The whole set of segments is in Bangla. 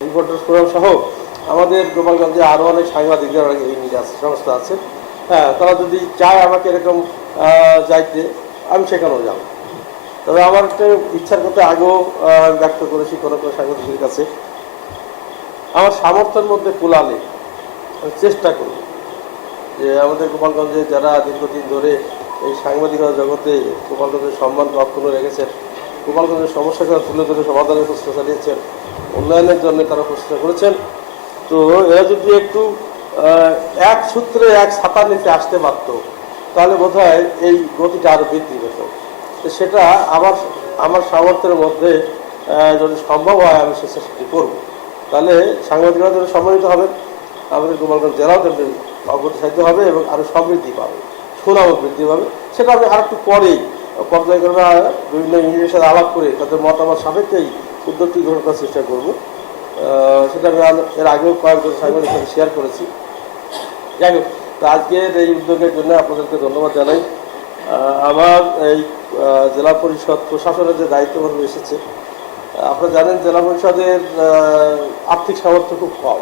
রিপোর্টার্স ফোরাম সহ আমাদের গোপালগঞ্জে আরও অনেক সাংবাদিকদের সংস্থা আছে। হ্যাঁ, তারা যদি চায় আমাকে এরকম যাইতে, আমি সেখানেও যাব। তবে আমার একটা ইচ্ছার কথা আগেও ব্যক্ত করেছি কোনো কোনো সাংবাদিকের কাছে, আমার সামর্থ্যের মধ্যে কুলালে আমি চেষ্টা করব যে আমাদের গোপালগঞ্জে যারা দীর্ঘদিন ধরে এই সাংবাদিকতা জগতে গোপালগঞ্জের সম্মানকে অক্ষুণ্ণ রেখেছেন, গোপালগঞ্জের সমস্যাগুলো তুলে ধরে সমাধানের প্রচেষ্টা চালিয়েছেন, উন্নয়নের জন্য তারা প্রচেষ্টা করেছেন। তো এরা যদি একটু এক সূত্রে এক ছাতার নিচে আসতে পারত, তাহলে বোধ হয় এই গতিটা আরও বৃদ্ধি পেত। তো সেটা আমার সামর্থ্যের মধ্যে যদি সম্ভব হয় আমি সে চেষ্টাটি করবো। তাহলে সাংবাদিকরা যেন সম্মানিত হবেন, আমাদের গোপালগঞ্জ জেলাও তেমনি অগ্রসর হবে এবং আরও সমৃদ্ধি পাবে, সুনামও বৃদ্ধি পাবে। সেটা আমি আরেকটু পরেই পর্যায়ক্রমে বিভিন্ন ইউনিটের সাথে আলাপ করে তাদের মতামত সাপেক্ষেই উদ্যোগটি গ্রহণ করার চেষ্টা করব। সেটা আমি এর আগেও কয়েকজন সাংবাদিকের সাথে শেয়ার করেছি। যাই হোক, তো আজকের এই উদ্যোগের জন্য আপনাদেরকে ধন্যবাদ জানাই। আমার এই জেলা পরিষদ প্রশাসনের যে দায়িত্বভার এসেছে, আপনারা জানেন জেলা পরিষদের আর্থিক সামর্থ্য খুব কম,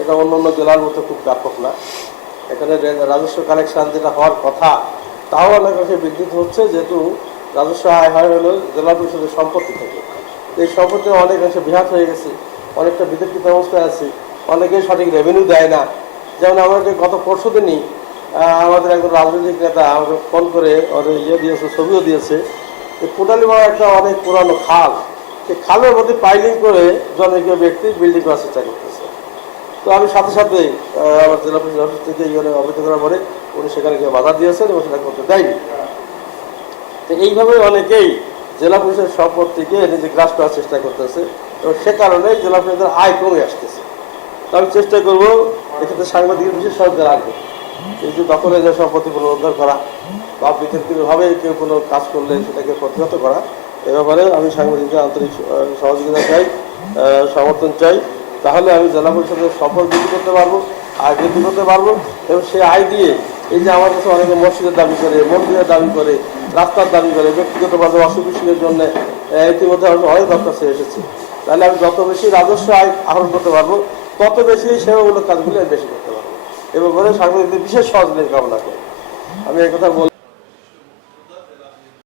এটা অন্য অন্য জেলার মতো খুব ব্যাপক না। এখানে রাজস্ব কালেকশন যেটা হওয়ার কথা তাও অনেকাংশে বিঘ্নিত হচ্ছে, যেহেতু রাজস্ব আয় হয় হলো জেলা পরিষদের সম্পত্তি থেকে। এই সম্পত্তি অনেকাংশে বিহাত হয়ে গেছে, অনেকটা বিতর্কিত অবস্থায় আছে, অনেকেই সঠিক রেভিনিউ দেয় না। যেমন আমাকে গত পরশু দিনই আমাদের একজন রাজনৈতিক নেতা আমাকে ফোন করে অনেক দিয়েছে, ছবিও দিয়েছে যে কোটালীপাড়া একটা অনেক পুরানো খাল, সেই খালের মধ্যে পাইলিং করে জনৈক ব্যক্তি বিল্ডিং করার চেষ্টা করতেছে। তো আমি সাথে সাথে আমার জেলা পরিষদ অফিস থেকে অবহিত করার পরে উনি সেখানে গিয়ে বাধা দিয়েছেন এবং সেটা করতে দেয়নি। তো এইভাবে অনেকেই জেলা পরিষদের সম্পত্তিকে নিজে গ্রাস করার চেষ্টা করতেছে এবং সে কারণে জেলা পরিষদের আয় কমে আসতেছে। তো আমি চেষ্টা করবো এক্ষেত্রে সাংবাদিকের বিশেষ সহায়তা রাখবো। এই যে দখলে যে সম্পত্তি পুনরুদ্ধার করা বা বিতর্কিতভাবে কেউ কোনো কাজ করলে সেটাকে প্রতিহত করা, এ ব্যাপারে আমি সাংবাদিকদের আন্তরিক সহযোগিতা চাই, সমর্থন চাই। তাহলে আমি জেলা পরিষদের সম্পদ বৃদ্ধি করতে পারবো, আয় বৃদ্ধি করতে পারবো এবং সেই আয় দিয়ে এই যে আমার কাছে অনেকে মসজিদের দাবি করে, মন্দিরের দাবি করে, রাস্তার দাবি করে, ব্যক্তিগতভাবে অসুখ বিসুখের জন্য ইতিমধ্যে আমি অনেক দরখাস্ত এসেছি। তাহলে আমি যত বেশি রাজস্ব আয় আহরণ করতে পারবো, তত বেশি সেবামূলক কাজগুলি আমি বেশি করতে পারবো এবং সাংবাদিকদের বিশেষ সহযোগিতা কামনা করি। আমি এই কথা বলি।